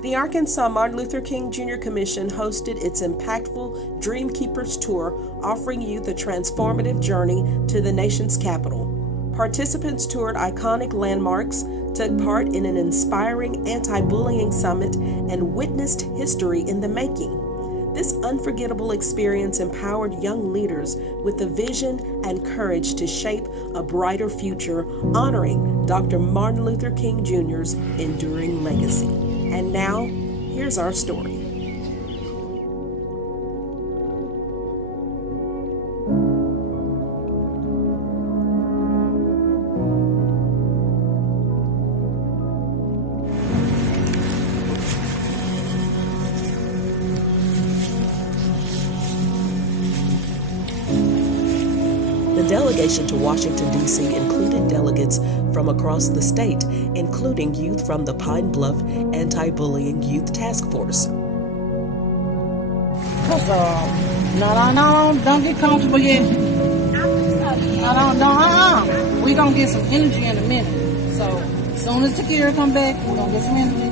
The Arkansas Martin Luther King Jr. Commission hosted its impactful Dream Keepers Tour, offering you the transformative journey to the nation's capital. Participants toured iconic landmarks, took part in an inspiring anti-bullying summit, and witnessed history in the making. This unforgettable experience empowered young leaders with the vision and courage to shape a brighter future, honoring Dr. Martin Luther King Jr.'s enduring legacy. And now, here's our story. The delegation to Washington, D.C. included delegates from across the state, including youth from the Pine Bluff Anti-Bullying Youth Task Force. What's up? No, don't get comfortable yet. No. We gonna get some energy in a minute. So, as soon as Takira come back, we're gonna get some energy.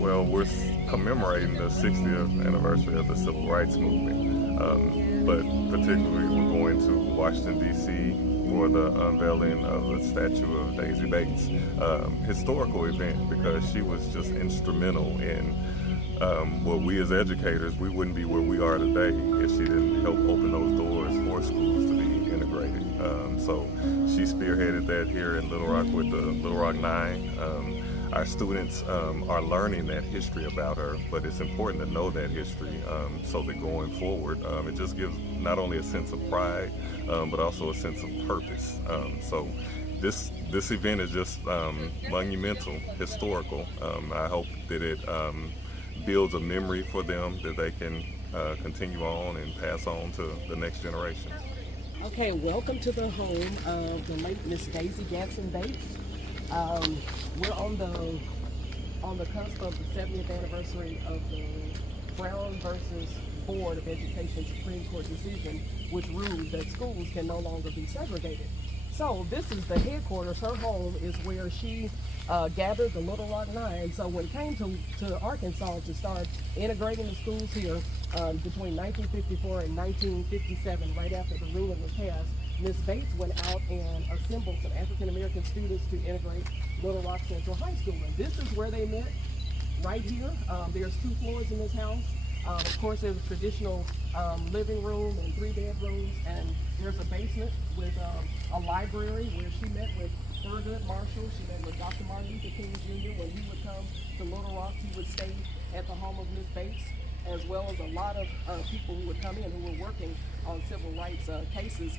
Well, we're commemorating the 60th anniversary of the Civil Rights Movement, but particularly we're going to Washington, D.C. for the unveiling of the statue of Daisy Bates. Historical event because she was just instrumental in what we as educators, we wouldn't be where we are today if she didn't help open those doors for schools to be integrated. So she spearheaded that here in Little Rock with the Little Rock 9. Our students are learning that history about her, but it's important to know that history so that going forward, it just gives not only a sense of pride, but also a sense of purpose. So this event is just monumental, historical. I hope that it builds a memory for them that they can continue on and pass on to the next generation. Okay, welcome to the home of the late Miss Daisy Gatson Bates. We're on the cusp of the 70th anniversary of the Brown versus Board of Education Supreme Court decision, which ruled that schools can no longer be segregated. So this is the headquarters. Her home is where she gathered the Little Rock 9. So when it came to Arkansas to start integrating the schools here between 1954 and 1957, right after the ruling was passed, Ms. Bates went out and assembled some African American students to integrate Little Rock Central High School. And this is where they met, right here. There's 2 floors in this house. Of course, there's a traditional living room and 3 bedrooms, and there's a basement with a library where she met with Thurgood Marshall. She met with Dr. Martin Luther King Jr. When he would come to Little Rock, he would stay at the home of Ms. Bates, as well as a lot of people who would come in who were working on civil rights cases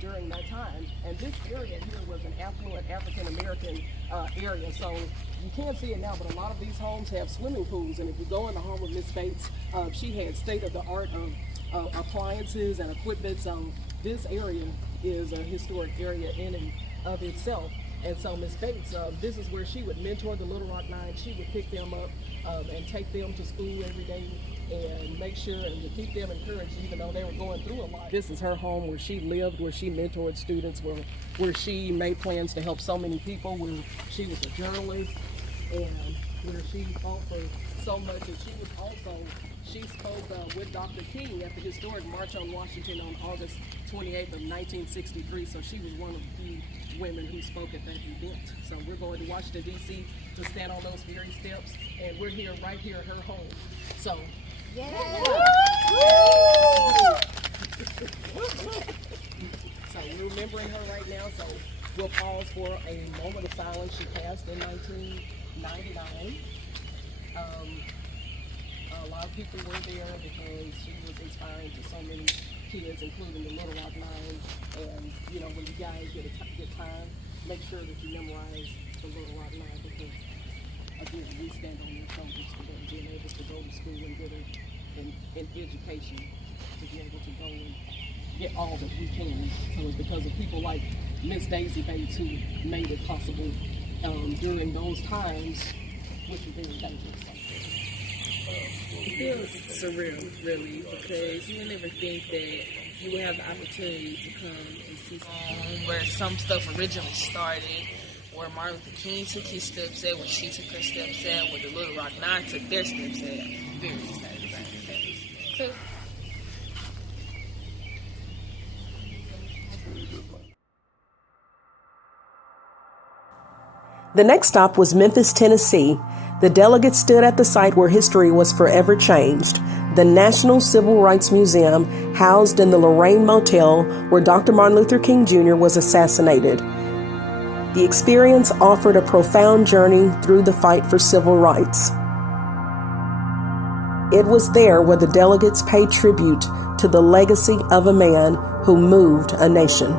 during that time. And this area here was an affluent African American area. So you can't see it now, but a lot of these homes have swimming pools. And if you go in the home of Miss Bates, she had state-of-the-art appliances and equipment. So this area is a historic area in and of itself. And so Miss Bates, this is where she would mentor the Little Rock 9. She would pick them up and take them to school every day and make sure and to keep them encouraged even though they were going through a lot. This is her home where she lived, where she mentored students, where she made plans to help so many people, where she was a journalist, and where she fought for so much. And she spoke with Dr. King at the historic March on Washington on August 28th of 1963. So she was one of the few women who spoke at that event. So we're going to Washington, D.C. to stand on those very steps, and we're here, right here at her home. So, yeah. So we're remembering her right now. So we'll pause for a moment of silence. She passed in 1999. A lot of people were there because she was inspiring to so many kids, including the Little Rock Nine. And you know, when you guys get time, make sure that you memorize the Little Rock Nine because again, we stand on their shoulders for them being able to go to school and get an education, to be able to go and get all that we can. So it's because of people like Miss Daisy Bates who made it possible during those times, which were very dangerous. It feels surreal, really, because you would never think that you would have the opportunity to come and see where some stuff originally started, where Martin Luther King took his steps at, where she took her steps at, where the Little Rock Nine took their steps at. I'm very excited about that. The next stop was Memphis, Tennessee. The delegates stood at the site where history was forever changed, the National Civil Rights Museum, housed in the Lorraine Motel where Dr. Martin Luther King Jr. was assassinated. The experience offered a profound journey through the fight for civil rights. It was there where the delegates paid tribute to the legacy of a man who moved a nation.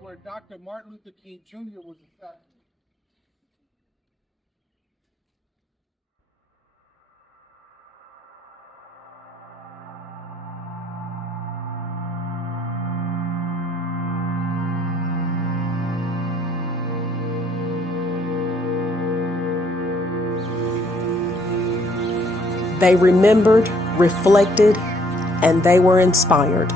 Where Dr. Martin Luther King Jr. was assassinated. They remembered, reflected, and they were inspired.